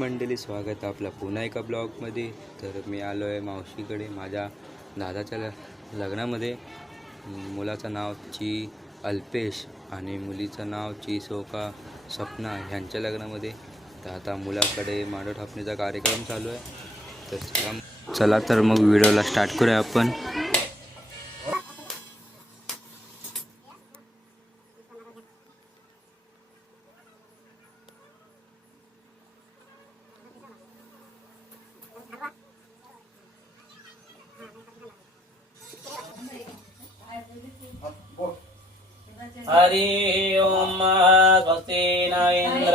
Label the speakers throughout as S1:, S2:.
S1: मंडळी स्वागत आपला पुन्हा एका ब्लॉगमध्ये. तर मी आलो आहे मावशीकडे माझ्या दादाच्या ल- लग्नामध्ये. मुलाचं नाव ची अल्पेश आणि मुलीचं नाव ची सोका सपना ह्यांच्या लग्नामध्ये. तर आता मुलाकडे मांडव थापणीचा कार्यक्रम चालू आहे. तर चला चला तर मग व्हिडिओला स्टार्ट करूया आपण
S2: हरि ओम स्वस्ति न इंद्र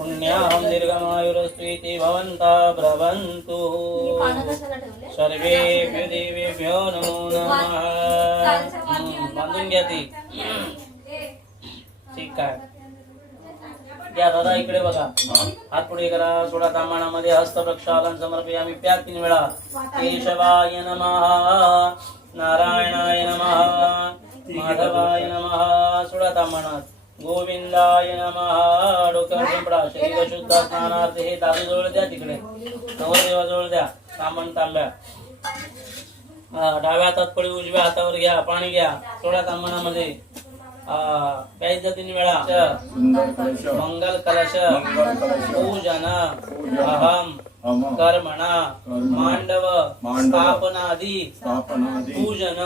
S2: पुण्याहं दीर्घमायुरस्तु इति भवन्तः ब्रवन्तु। सर्वेभ्यो देवेभ्यो नमो नमः। बांधून घ्या ती. ठीक आहे. घ्या दादा इकडे बघा. हात पुढे करा. सोळा तांबाणामध्ये हस्त प्रक्षालन समर्पे आम्ही प्या तीन वेळा. केशवाय नमः नारायणाय नमः माधवाय नमः सोळा तांबाणात गोविंदाय नमः शरीर शुद्ध स्नानार्थ हे दादू जवळ द्या तिकडे. द्या तांबण तांब्या. डाव्या हातात उजव्या हातावर घ्या पाणी घ्या. सोळा तांबणामध्ये आ, प्यायचं तीन वेळा मंगल कलश पूजन अहम कर्मणा मांडव स्थापनादी पूजन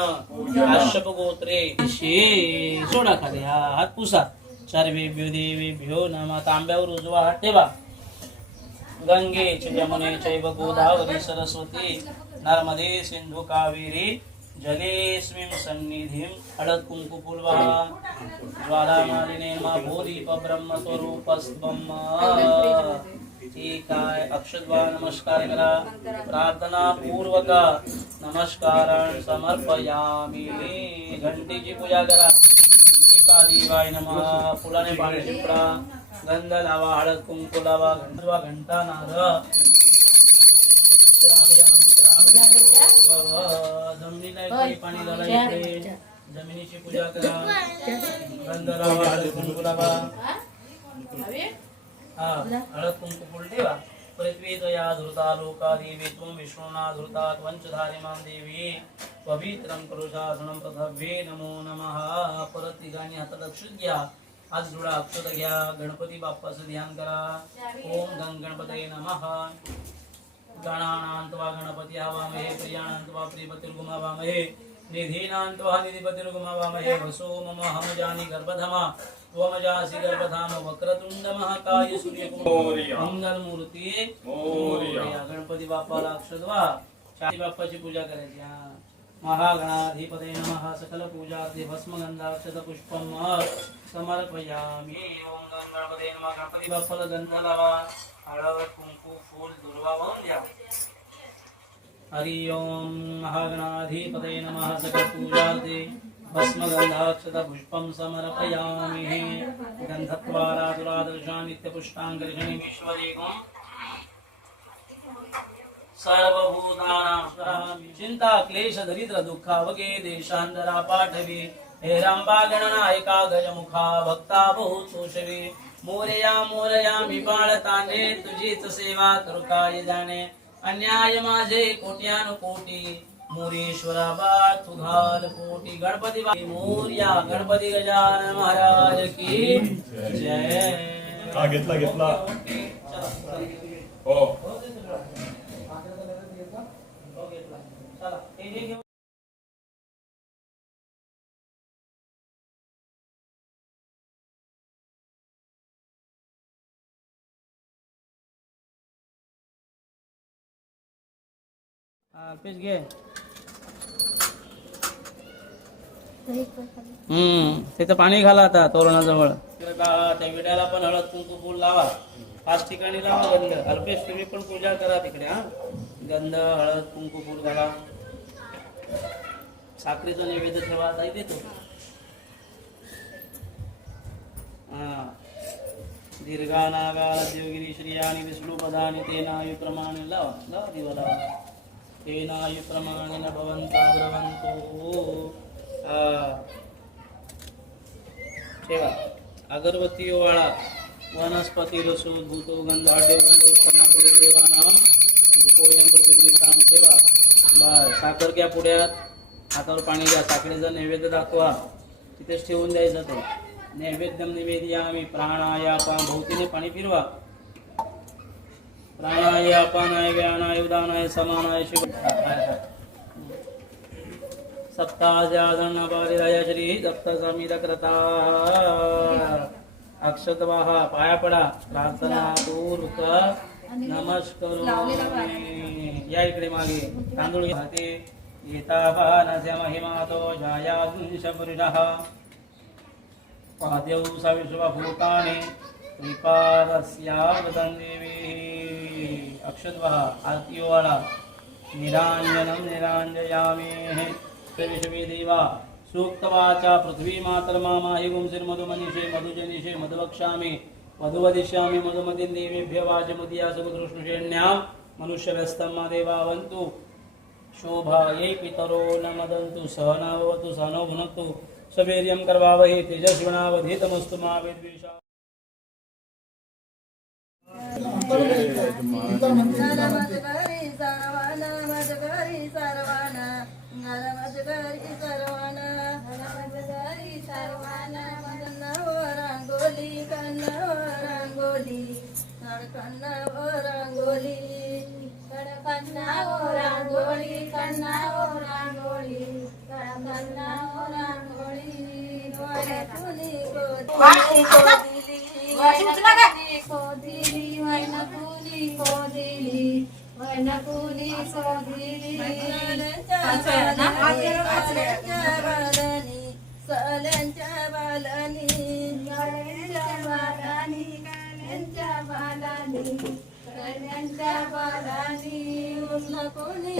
S2: काश्यप गोत्रे शे सोडा खाली हा हात पुसा. सर्वेभ्यो देवीभ्यो नम. तांब्यावर उजवा हात ठेवा. गंगे च यमुने चैव गोदावरी सरस्वती. नर्मदे सिंधू कावेरी. जलेस्मिं सन्निधिं हळद कुंकू पुलवा ज्वालामालिने मा भूदीप ब्रह्म ठीक आहे अक्षद्वा नमस्कार करा प्रार्थना पूर्वक. नमस्कार समर्पयामी. घंटीची पूजा करा. देवाय नमः फुलाने पाणी शिपडा गंध लावा हळद कुंकू लावा घंटवा घंटा श्रावयामी. जमिनीला पाणी घाला इकडे जमिनीची पूजा करा गंध लावा हळद कुंकू लावा हा हळद कुंकू फुल ठेवा पृथ्वी त्वया धृता लोका देवी त्वं विष्णुना धृता वंशधारी मां देवी पवित्रं करुषासनं पृथ्वे नमो नमः। परत ठिकाणी हातात अक्षत घ्या हात जोडा अक्षत घ्या गणपती बाप्पाचं ध्यान करा। ओम गं गणपतये नमः। गणानान्त्वा गणपती हवामहे प्रियाणान्त्वा प्रियपतिर्गुमावामहे निधीनान्त्वा निधिपतिर्गुमावामहे। वसो मम हमजानि गर्भधमा। त्वमजासि गर्भधाम वक्रतुंड महाकाय सूर्यकुमार मंगलमूर्ती. गणपती बाप्पाला अक्षद्वा। शाही बाप्पाची पूजा करायची हा। महागणाधिपते नमः सकल पूजार्थे भस्मगंधाक्षत पुष्पम समर्पयामी। ओम गं गणपते नमः गणपती बाप्पाला गंध लावा हळद कुंकू फूल दुर्वा वाहून द्या हरि ओम महागणाधिपते नमः सकल पूजार्थे भस्मगंधाक्षत पुष्पं समर्पयामि। गन्धत्वारादुरादर्शा नित्यपुष्टाङ्गर्षणि विश्वदेगुम् सर्वभूतानां चिंता क्लेश दरिद्र दुःखा वगे देशांतरा पाठवी। हे रांबा गणनायका गजमुखा भक्ता बहु तोषवी मोरया मोरया मी बाळताने तुझीच सेवा करू काय जाणे। अन्याय माझे कोट्यानु कोटी मोरेश्वरा बाळ तू घाल कोटी गणपती मोर्या गणपती गजानन महाराज की जय.
S3: घेतला घेतला. हो.
S2: पीस घे. हम्म. तिथं पाणी घाला आता तोरणाजवळ. त्या विड्याला पण हळद कुंकू फुल लावा. पाच ठिकाणी लावा गंध. अल्पेश तुम्ही पण पूजा करा तिकडे हा. गंध हळद कुंकू फुल घाला. साखरेचा नैवेद्य ठेवा ताई देतो. हा. दीर्घानागाळ देवगिरी श्री आणि विष्णू पदानी तेनायुप्रमाणे लावा. लावा दिवा लावा. तेनायुप्रमाणे न भवंता द्रवंतो ठेवा अगरबत्ती वाळा वनस्पती रसो भूतो गंधाढ्य गंधोत्तमाग्रे देवानां भूकोयं प्रतिगृहीतां ठेवा बस साखर घ्या पुढ्यात हातावर पाणी घ्या साखरेचा नैवेद्य दाखवा तिथेच ठेवून द्यायचं ते. नैवेद्यम निवेदयामी प्राणायापा भोवतीने पाणी फिरवा. प्राणाय अपानाय व्यानाय उदानाय समानाय शिव सप्ताजादर्णपारिदय श्री दत्त पायापडा अक्षतवाहा पाया प्रार्थना दूर या इकडे मागे तांदूळ घ्या ते गीतापानस्य महिमा पादौ पाद्यौ सविश्वभूतानि त्रिपादस्यावदन् देवी अक्षद्वः आरतीवाळा निराञ्जनं निराञ्जयामि। विश्वे सूक्तवाचा पृथ्वी मातर्मामाहि गुंसिर्मधुमनिषे मधुजनिषे मधुवक्ष्यामि मधुवदिष्यामि मधुमतिं देवेभ्य वाचमतिया सुमधुष्णुषेण्यां मनुष्यव्यस्तं मा देवावन्तु शोभायै पितरो न मदन्तु सहनावतु सहनो भुनक्तु सवीर्यं कर्वावहि तेजस्विनावधीतमस्तु मा विद्विषा।
S3: कन्नावर रांगोली कन्नावर रांगोली कन्नावर रांगोली कन्नावर रांगोली डोळ्यातून गोदी कोदिली वैनकुली कोदिली वैनकुली सोदिली सल्यांच्या बालानी. কোনে